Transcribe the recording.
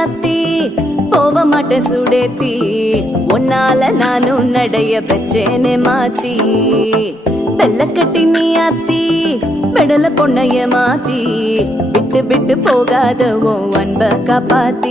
ராசாத்தி போக மாட்டேன் சுடேத்தி உன்னால நானும் நடைய பெற்றேனே மாத்தி வெள்ள கட்டி நீ ஆத்தி பெடல பொண்ணைய மாத்தி விட்டு விட்டு போகாத உன் அன்ப காப்பாத்தி